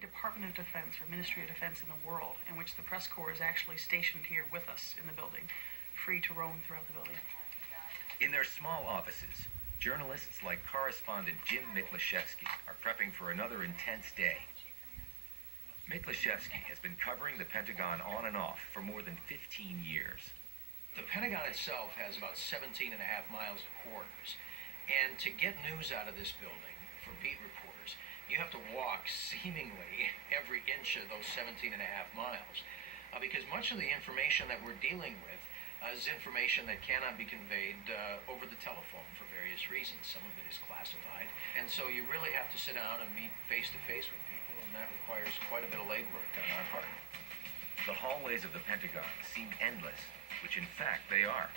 Department of Defense or Ministry of Defense in the world in which the press corps is actually stationed here with us in the building, free to roam throughout the building. In their small offices, journalists like correspondent Jim Miklashevsky are prepping for another intense day. Miklashevsky has been covering the Pentagon on and off for more than 15 years. The Pentagon itself has about 17 and a half miles of corridors. And to get news out of this building for beat reporters, you have to walk seemingly every inch of those 17 and a half miles. Because much of the information that we're dealing with is information that cannot be conveyed over the telephone for various reasons. Some of it is classified. And so you really have to sit down and meet face to face with people, and that requires quite a bit of legwork on our part. The hallways of the Pentagon seem endless, which in fact they are.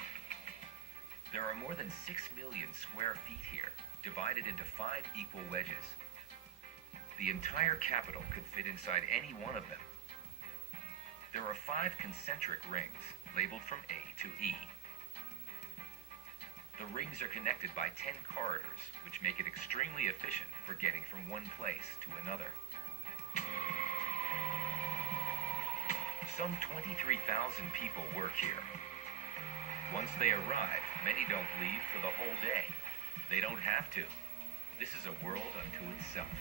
There are more than 6 million square feet here, divided into 5 equal wedges. The entire Capitol could fit inside any one of them. There are 5 concentric rings, labeled from A to E. The rings are connected by 10 corridors, which make it extremely efficient for getting from one place to another. Some 23,000 people work here. Once they arrive, many don't leave for the whole day. They don't have to. This is a world unto itself.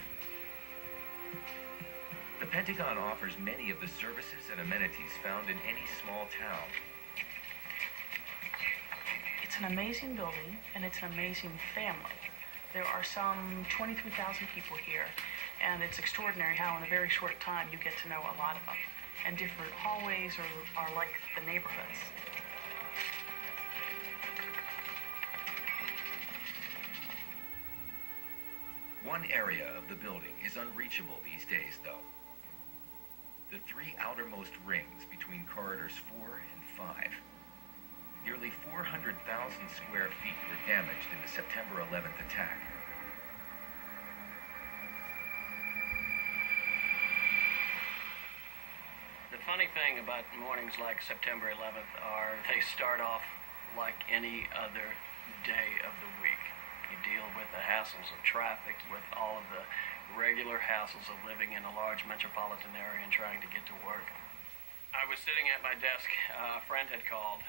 The Pentagon offers many of the services and amenities found in any small town. It's an amazing building, and it's an amazing family. There are some 23,000 people here, and it's extraordinary how in a very short time you get to know a lot of them. And different hallways are like the neighborhoods. One area of the building is unreachable these days, though. The 3 outermost rings between corridors 4 and 5. Nearly 400,000 square feet were damaged in the September 11th attack. The funny thing about mornings like September 11th are they start off like any other day of the week. You deal with the hassles of traffic, with all of the regular hassles of living in a large metropolitan area and trying to get to work. I was sitting at my desk. A friend had called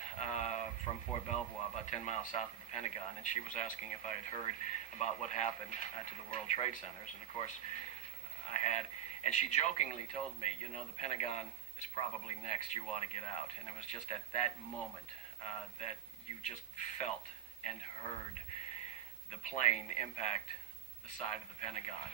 from Fort Belvoir, about 10 miles south of the Pentagon, and she was asking if I had heard about what happened to the World Trade Centers. And of course, I had. And she jokingly told me, you know, the Pentagon is probably next. You ought to get out. And it was just at that moment that you just felt and heard the plane impact the side of the Pentagon.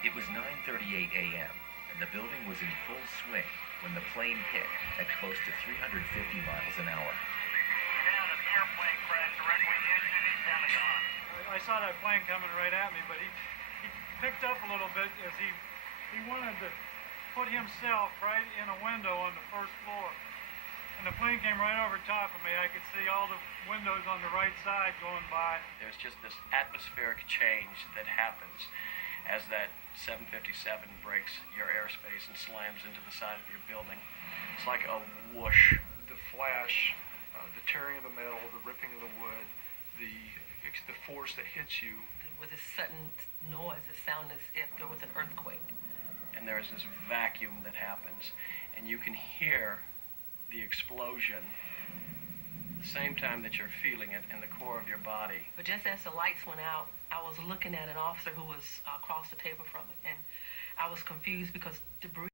It was 9:38 a.m., and the building was in full swing when the plane hit at close to 350 miles an hour. An airplane crashed directly into the Pentagon. I saw that plane coming right at me, but he picked up a little bit as he wanted to put himself right in a window on the first floor. And the plane came right over top of me. I could see all the windows on the right side going by. There's just this atmospheric change that happens as that 757 breaks your airspace and slams into the side of your building. It's like a whoosh. The flash, the tearing of the metal, the ripping of the wood, the force that hits you. With a sudden noise, it sounded as if there was an earthquake. And there's this vacuum that happens, and you can hear the explosion the same time that you're feeling it in the core of your body. But just as the lights went out, I was looking at an officer who was across the table from me, and I was confused because debris